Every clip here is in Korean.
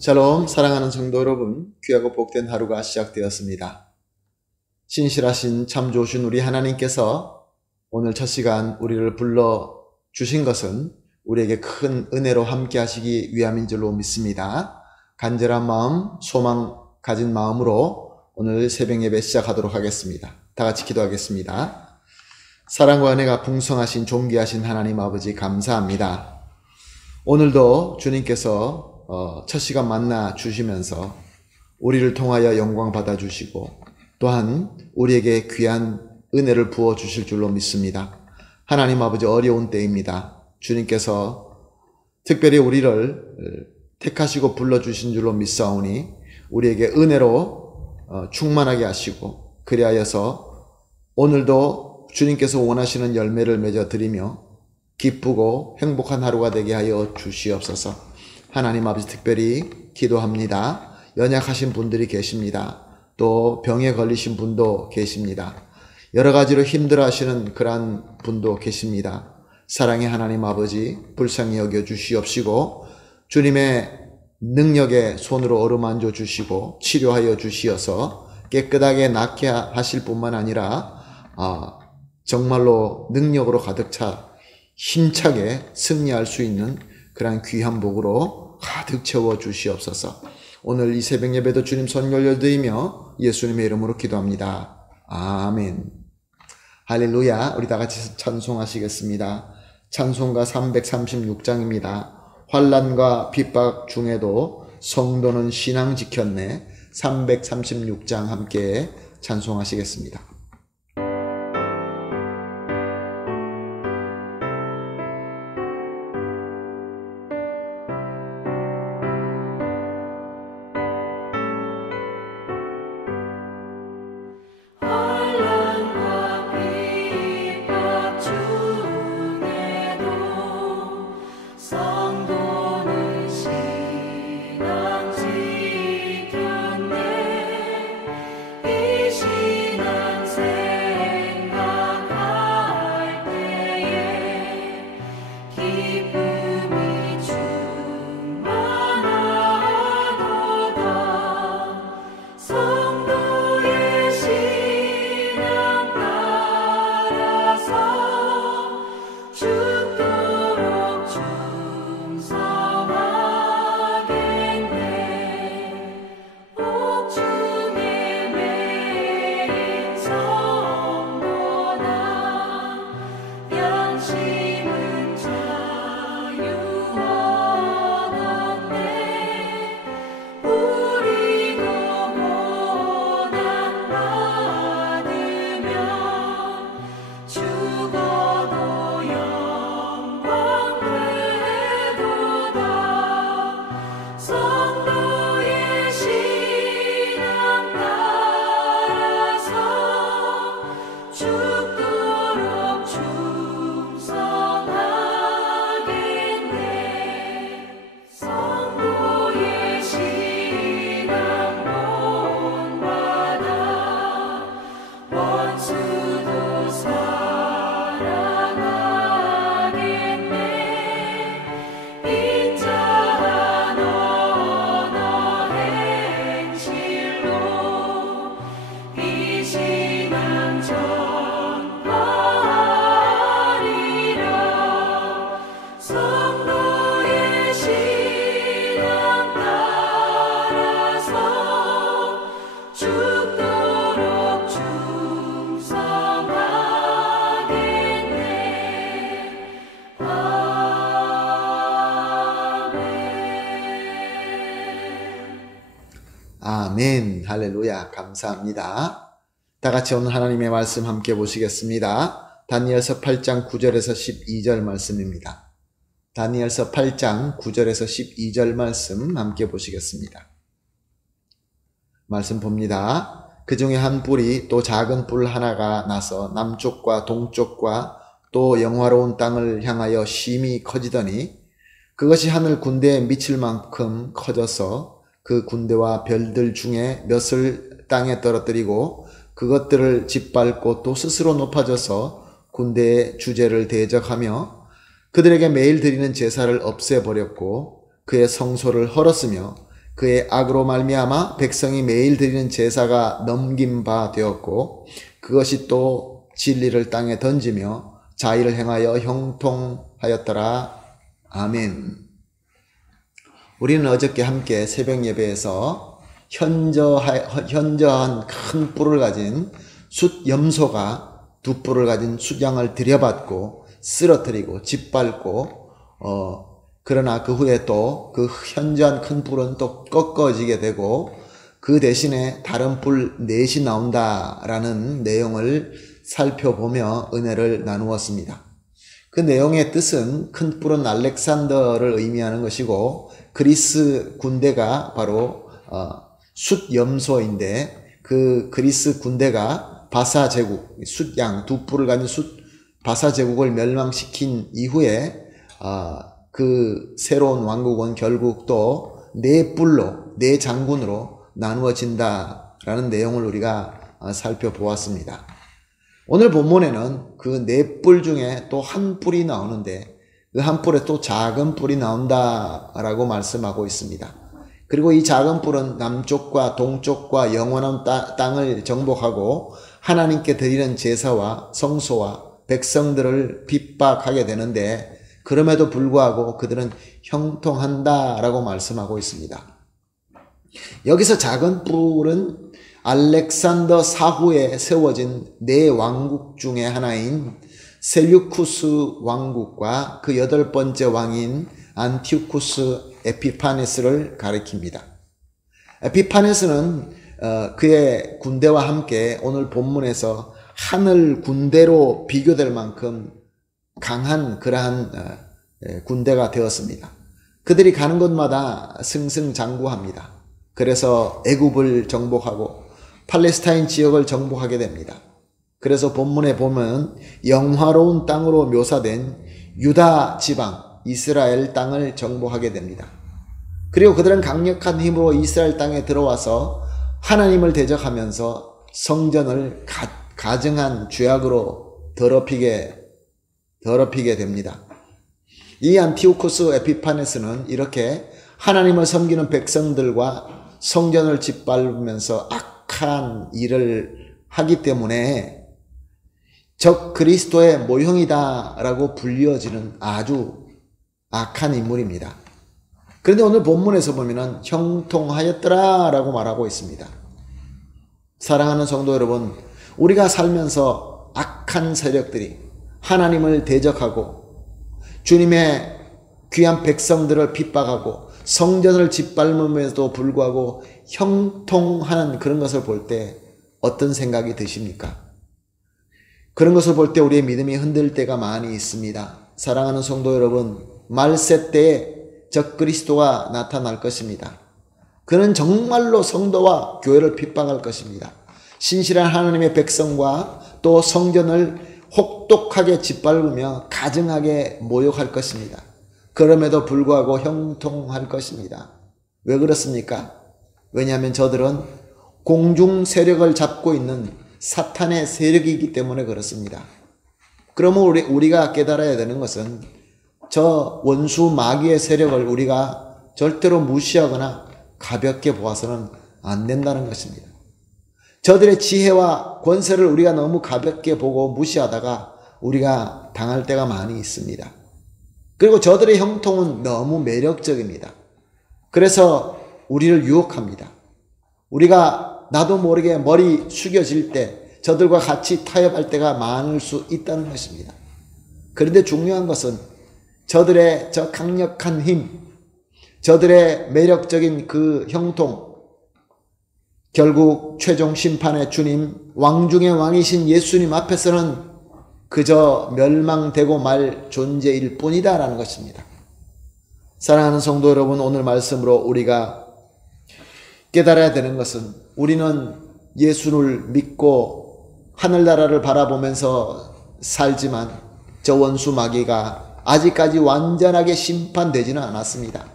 샬롬, 사랑하는 성도 여러분, 귀하고 복된 하루가 시작되었습니다. 신실하신 참 좋으신 우리 하나님께서 오늘 첫 시간 우리를 불러주신 것은 우리에게 큰 은혜로 함께 하시기 위함인 줄로 믿습니다. 간절한 마음, 소망 가진 마음으로 오늘 새벽 예배 시작하도록 하겠습니다. 다 같이 기도하겠습니다. 사랑과 은혜가 풍성하신 존귀하신 하나님 아버지 감사합니다. 오늘도 주님께서 첫 시간 만나 주시면서 우리를 통하여 영광 받아 주시고 또한 우리에게 귀한 은혜를 부어 주실 줄로 믿습니다. 하나님 아버지, 어려운 때입니다. 주님께서 특별히 우리를 택하시고 불러주신 줄로 믿사오니 우리에게 은혜로 충만하게 하시고 그리하여서 오늘도 주님께서 원하시는 열매를 맺어 드리며 기쁘고 행복한 하루가 되게 하여 주시옵소서. 하나님 아버지, 특별히 기도합니다. 연약하신 분들이 계십니다. 또 병에 걸리신 분도 계십니다. 여러 가지로 힘들어하시는 그러한 분도 계십니다. 사랑의 하나님 아버지, 불쌍히 여겨 주시옵시고 주님의 능력의 손으로 어루만져 주시고 치료하여 주시어서 깨끗하게 낫게 하실 뿐만 아니라 정말로 능력으로 가득 차 힘차게 승리할 수 있는 그러한 귀한 복으로 가득 채워 주시옵소서. 오늘 이 새벽 예배도 주님 손 열려드리며 예수님의 이름으로 기도합니다. 아멘. 할렐루야. 우리 다 같이 찬송하시겠습니다. 찬송가 336장입니다. 환난과 핍박 중에도 성도는 신앙 지켰네. 336장 함께 찬송하시겠습니다. 아멘. 할렐루야. 감사합니다. 다 같이 오늘 하나님의 말씀 함께 보시겠습니다. 다니엘서 8장 9절에서 12절 말씀입니다. 다니엘서 8장 9절에서 12절 말씀 함께 보시겠습니다. 말씀 봅니다. 그 중에 한 뿔이 또 작은 뿔 하나가 나서 남쪽과 동쪽과 또 영화로운 땅을 향하여 심히 커지더니 그것이 하늘 군대에 미칠 만큼 커져서 그 군대와 별들 중에 몇을 땅에 떨어뜨리고 그것들을 짓밟고 또 스스로 높아져서 군대의 주제를 대적하며 그들에게 매일 드리는 제사를 없애버렸고 그의 성소를 헐었으며 그의 악으로 말미암아 백성이 매일 드리는 제사가 넘긴 바 되었고 그것이 또 진리를 땅에 던지며 자의를 행하여 형통하였더라. 아멘. 우리는 어저께 함께 새벽 예배에서 현저한 큰 뿔을 가진 숫염소가 두 뿔을 가진 숫양을 들여받고 쓰러뜨리고 짓밟고 그러나 그 후에 또 그 현저한 큰 뿔은 또 꺾어지게 되고 그 대신에 다른 뿔 넷이 나온다라는 내용을 살펴보며 은혜를 나누었습니다. 그 내용의 뜻은 큰 뿔은 알렉산더를 의미하는 것이고 그리스 군대가 바로 숫염소인데 그 그리스 군대가 바사 제국, 숫양 두 뿔을 가진 바사 제국을 멸망시킨 이후에 그 새로운 왕국은 결국 또 네 뿔로, 네 장군으로 나누어진다라는 내용을 우리가 살펴보았습니다. 오늘 본문에는 그 네 뿔 중에 또 한 뿔이 나오는데 그 한 뿔에 또 작은 뿔이 나온다라고 말씀하고 있습니다. 그리고 이 작은 뿔은 남쪽과 동쪽과 영원한 땅을 정복하고 하나님께 드리는 제사와 성소와 백성들을 핍박하게 되는데 그럼에도 불구하고 그들은 형통한다라고 말씀하고 있습니다. 여기서 작은 뿔은 알렉산더 사후에 세워진 네 왕국 중에 하나인 셀류쿠스 왕국과 그 8번째 왕인 안티오쿠스 에피파네스를 가리킵니다. 에피파네스는 그의 군대와 함께 오늘 본문에서 하늘 군대로 비교될 만큼 강한 그러한 군대가 되었습니다. 그들이 가는 곳마다 승승장구합니다. 그래서 애굽을 정복하고 팔레스타인 지역을 정복하게 됩니다. 그래서 본문에 보면 영화로운 땅으로 묘사된 유다 지방 이스라엘 땅을 정복하게 됩니다. 그리고 그들은 강력한 힘으로 이스라엘 땅에 들어와서 하나님을 대적하면서 성전을 가증한 죄악으로 더럽히게 됩니다. 이 안티오쿠스 에피파네스는 이렇게 하나님을 섬기는 백성들과 성전을 짓밟으면서 악한 일을 하기 때문에 적 그리스도의 모형이다라고 불리어지는 아주 악한 인물입니다. 그런데 오늘 본문에서 보면은 형통하였더라라고 말하고 있습니다. 사랑하는 성도 여러분, 우리가 살면서 악한 세력들이 하나님을 대적하고 주님의 귀한 백성들을 핍박하고 성전을 짓밟음에도 불구하고 형통하는 그런 것을 볼 때 어떤 생각이 드십니까? 그런 것을 볼 때 우리의 믿음이 흔들 때가 많이 있습니다. 사랑하는 성도 여러분, 말세 때에 적 그리스도가 나타날 것입니다. 그는 정말로 성도와 교회를 핍박할 것입니다. 신실한 하나님의 백성과 또 성전을 혹독하게 짓밟으며 가증하게 모욕할 것입니다. 그럼에도 불구하고 형통할 것입니다. 왜 그렇습니까? 왜냐하면 저들은 공중 세력을 잡고 있는 사탄의 세력이기 때문에 그렇습니다. 그러면 우리가 깨달아야 되는 것은 저 원수 마귀의 세력을 우리가 절대로 무시하거나 가볍게 보아서는 안 된다는 것입니다. 저들의 지혜와 권세를 우리가 너무 가볍게 보고 무시하다가 우리가 당할 때가 많이 있습니다. 그리고 저들의 형통은 너무 매력적입니다. 그래서 우리를 유혹합니다. 우리가 나도 모르게 머리 숙여질 때 저들과 같이 타협할 때가 많을 수 있다는 것입니다. 그런데 중요한 것은 저들의 저 강력한 힘, 저들의 매력적인 그 형통, 결국 최종 심판의 주님, 왕 중의 왕이신 예수님 앞에서는 그저 멸망되고 말 존재일 뿐이다라는 것입니다. 사랑하는 성도 여러분, 오늘 말씀으로 우리가 깨달아야 되는 것은 우리는 예수를 믿고 하늘나라를 바라보면서 살지만 저 원수 마귀가 아직까지 완전하게 심판되지는 않았습니다.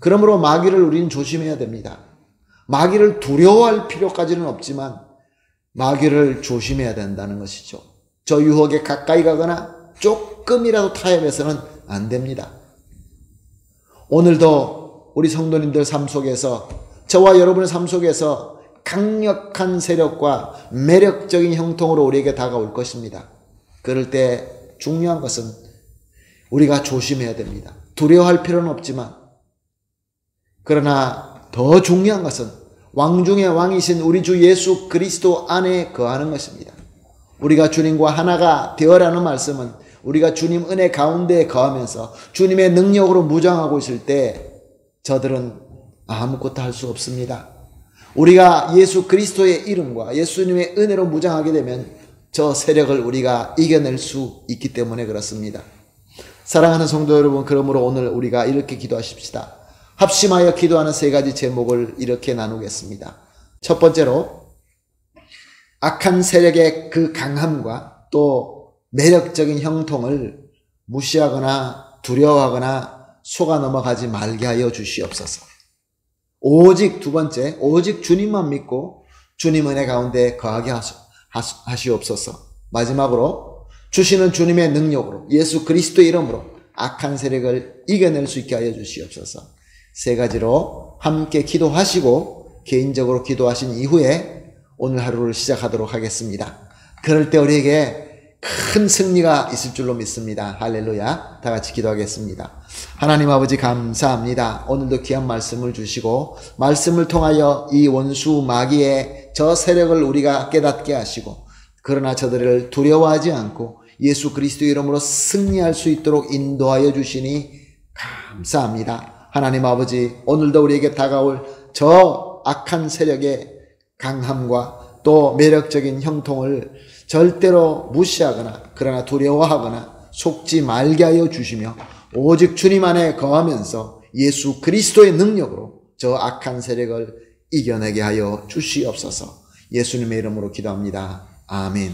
그러므로 마귀를 우리는 조심해야 됩니다. 마귀를 두려워할 필요까지는 없지만 마귀를 조심해야 된다는 것이죠. 저 유혹에 가까이 가거나 조금이라도 타협해서는 안 됩니다. 오늘도 우리 성도님들 삶 속에서, 저와 여러분의 삶 속에서 강력한 세력과 매력적인 형통으로 우리에게 다가올 것입니다. 그럴 때 중요한 것은 우리가 조심해야 됩니다. 두려워할 필요는 없지만, 그러나 더 중요한 것은 왕 중의 왕이신 우리 주 예수 그리스도 안에 거하는 것입니다. 우리가 주님과 하나가 되어라는 말씀은 우리가 주님 은혜 가운데 거하면서 주님의 능력으로 무장하고 있을 때 저들은 아무것도 할 수 없습니다. 우리가 예수 그리스도의 이름과 예수님의 은혜로 무장하게 되면 저 세력을 우리가 이겨낼 수 있기 때문에 그렇습니다. 사랑하는 성도 여러분, 그러므로 오늘 우리가 이렇게 기도하십시다. 합심하여 기도하는 세 가지 제목을 이렇게 나누겠습니다. 첫 번째로, 악한 세력의 그 강함과 또 매력적인 형통을 무시하거나 두려워하거나 속아 넘어가지 말게 하여 주시옵소서. 오직 두 번째, 오직 주님만 믿고 주님 은혜 가운데 거하게 하시옵소서. 마지막으로, 주시는 주님의 능력으로 예수 그리스도의 이름으로 악한 세력을 이겨낼 수 있게 하여 주시옵소서. 세 가지로 함께 기도하시고 개인적으로 기도하신 이후에 오늘 하루를 시작하도록 하겠습니다. 그럴 때 우리에게 큰 승리가 있을 줄로 믿습니다. 할렐루야. 다 같이 기도하겠습니다. 하나님 아버지 감사합니다. 오늘도 귀한 말씀을 주시고 말씀을 통하여 이 원수 마귀의 저 세력을 우리가 깨닫게 하시고, 그러나 저들을 두려워하지 않고 예수 그리스도 이름으로 승리할 수 있도록 인도하여 주시니 감사합니다. 하나님 아버지, 오늘도 우리에게 다가올 저 악한 세력의 강함과 또 매력적인 형통을 절대로 무시하거나 그러나 두려워하거나 속지 말게 하여 주시며, 오직 주님 안에 거하면서 예수 그리스도의 능력으로 저 악한 세력을 이겨내게 하여 주시옵소서. 예수님의 이름으로 기도합니다. 아멘.